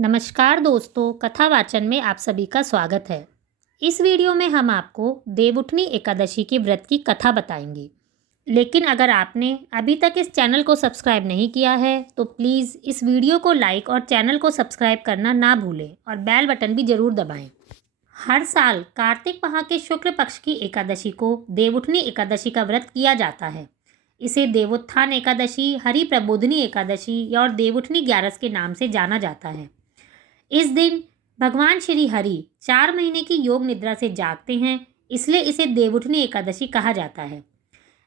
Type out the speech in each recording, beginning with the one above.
नमस्कार दोस्तों, कथा वाचन में आप सभी का स्वागत है। इस वीडियो में हम आपको देवउठनी एकादशी के व्रत की कथा बताएंगे। लेकिन अगर आपने अभी तक इस चैनल को सब्सक्राइब नहीं किया है तो प्लीज़ इस वीडियो को लाइक और चैनल को सब्सक्राइब करना ना भूलें और बेल बटन भी ज़रूर दबाएं। हर साल कार्तिक माह के शुक्ल पक्ष की एकादशी को देवउठनी एकादशी का व्रत किया जाता है। इसे देवोत्थान एकादशी, हरि प्रबोधिनी एकादशी और देवउठनी ग्यारस के नाम से जाना जाता है। इस दिन भगवान श्री हरि 4 महीने की योग निद्रा से जागते हैं, इसलिए इसे देवउठनी एकादशी कहा जाता है।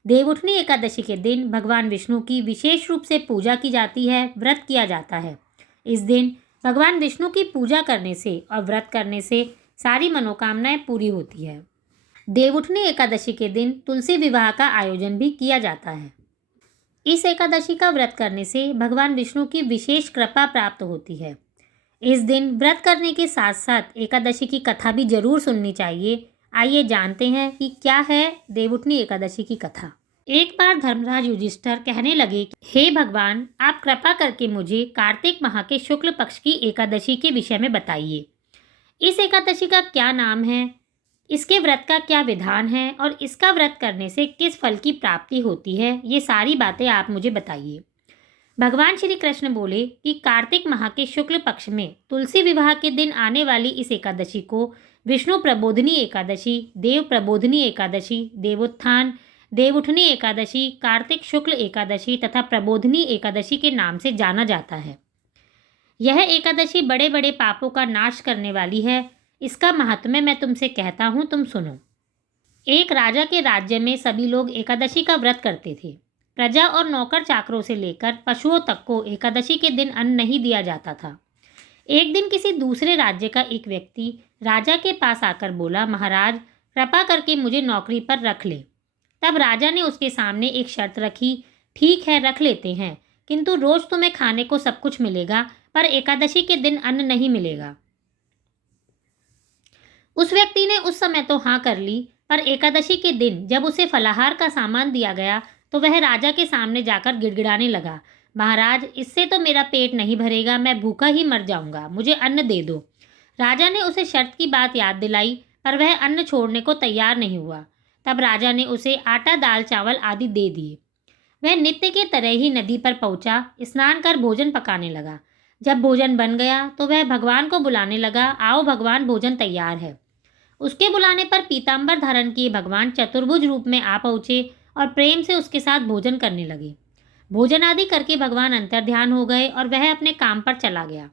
देवउठनी एकादशी के दिन भगवान विष्णु की विशेष रूप से पूजा की जाती है, व्रत किया जाता है। इस दिन भगवान विष्णु की पूजा करने से और व्रत करने से सारी मनोकामनाएं पूरी होती है। देवउठनी एकादशी के दिन तुलसी विवाह का आयोजन भी किया जाता है। इस एकादशी का व्रत करने से भगवान विष्णु की विशेष कृपा प्राप्त होती है। इस दिन व्रत करने के साथ साथ एकादशी की कथा भी जरूर सुननी चाहिए। आइए जानते हैं कि क्या है देवउठनी एकादशी की कथा। एक बार धर्मराज युधिष्ठिर कहने लगे, हे भगवान, आप कृपा करके मुझे कार्तिक माह के शुक्ल पक्ष की एकादशी के विषय में बताइए। इस एकादशी का क्या नाम है, इसके व्रत का क्या विधान है और इसका व्रत करने से किस फल की प्राप्ति होती है, ये सारी बातें आप मुझे बताइए। भगवान श्री कृष्ण बोले कि कार्तिक माह के शुक्ल पक्ष में तुलसी विवाह के दिन आने वाली इस एकादशी को विष्णु प्रबोधिनी एकादशी, देव प्रबोधिनी एकादशी, देवोत्थान, देवउठनी एकादशी, कार्तिक शुक्ल एकादशी तथा प्रबोधिनी एकादशी के नाम से जाना जाता है। यह एकादशी बड़े बड़े पापों का नाश करने वाली है। इसका महात्म्य मैं तुमसे कहता हूँ, तुम सुनो। एक राजा के राज्य में सभी लोग एकादशी का व्रत करते थे। प्रजा और नौकर चाकरों से लेकर पशुओं तक को एकादशी के दिन अन्न नहीं दिया जाता था। एक दिन किसी दूसरे राज्य का एक व्यक्ति राजा के पास आकर बोला, महाराज, कृपा करके मुझे नौकरी पर रख ले। तब राजा ने उसके सामने एक शर्त रखी, ठीक है, रख लेते हैं, किंतु रोज तुम्हें खाने को सब कुछ मिलेगा, पर एकादशी के दिन अन्न नहीं मिलेगा। उस व्यक्ति ने उस समय तो हाँ कर ली, पर एकादशी के दिन जब उसे फलाहार का सामान दिया गया तो वह राजा के सामने जाकर गिड़गिड़ाने लगा, महाराज, इससे तो मेरा पेट नहीं भरेगा, मैं भूखा ही मर जाऊंगा, मुझे अन्न दे दो। राजा ने उसे शर्त की बात याद दिलाई, पर वह अन्न छोड़ने को तैयार नहीं हुआ। तब राजा ने उसे आटा, दाल, चावल आदि दे दिए। वह नित्य के तरह ही नदी पर पहुंचा, स्नान कर भोजन पकाने लगा। जब भोजन बन गया तो वह भगवान को बुलाने लगा, आओ भगवान, भोजन तैयार है। उसके बुलाने पर पीतांबर धारण किए भगवान चतुर्भुज रूप में आ पहुँचे और प्रेम से उसके साथ भोजन करने लगे। भोजन आदि करके भगवान अंतर्ध्यान हो गए और वह अपने काम पर चला गया।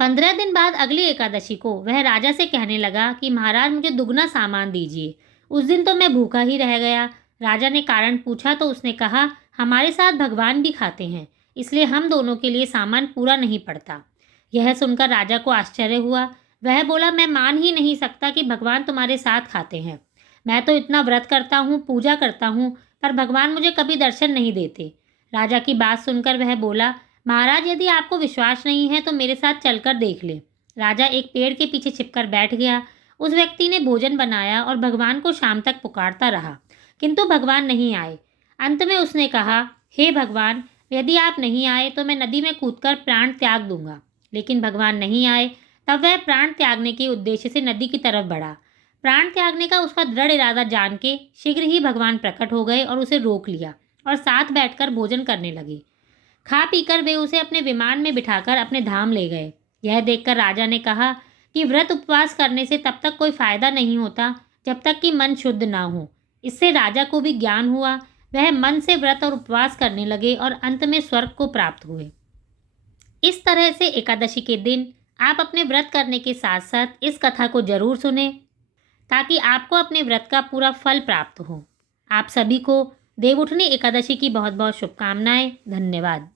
15 दिन बाद अगली एकादशी को वह राजा से कहने लगा कि महाराज, मुझे दुगना सामान दीजिए। उस दिन तो मैं भूखा ही रह गया। राजा ने कारण पूछा तो उसने कहा, हमारे साथ भगवान भी खाते हैं, इसलिए हम दोनों के लिए सामान पूरा नहीं पड़ता। यह सुनकर राजा को आश्चर्य हुआ। वह बोला, मैं मान ही नहीं सकता कि भगवान तुम्हारे साथ खाते हैं। मैं तो इतना व्रत करता हूँ, पूजा करता हूँ, पर भगवान मुझे कभी दर्शन नहीं देते। राजा की बात सुनकर वह बोला, महाराज, यदि आपको विश्वास नहीं है तो मेरे साथ चलकर देख ले। राजा एक पेड़ के पीछे छिपकर बैठ गया। उस व्यक्ति ने भोजन बनाया और भगवान को शाम तक पुकारता रहा, किंतु भगवान नहीं आए। अंत में उसने कहा, हे भगवान, यदि आप नहीं आए तो मैं नदी में कूदकर प्राण त्याग दूंगा। लेकिन भगवान नहीं आए। तब वह प्राण त्यागने के उद्देश्य से नदी की तरफ बढ़ा। प्राण त्यागने का उसका दृढ़ इरादा जान के शीघ्र ही भगवान प्रकट हो गए और उसे रोक लिया और साथ बैठकर भोजन करने लगे। खा पीकर वे उसे अपने विमान में बिठाकर अपने धाम ले गए। यह देखकर राजा ने कहा कि व्रत उपवास करने से तब तक कोई फायदा नहीं होता जब तक कि मन शुद्ध ना हो। इससे राजा को भी ज्ञान हुआ। वह मन से व्रत और उपवास करने लगे और अंत में स्वर्ग को प्राप्त हुए। इस तरह से एकादशी के दिन आप अपने व्रत करने के साथ साथ इस कथा को जरूर सुने, ताकि आपको अपने व्रत का पूरा फल प्राप्त हो। आप सभी को देवउठनी एकादशी की बहुत बहुत शुभकामनाएं। धन्यवाद।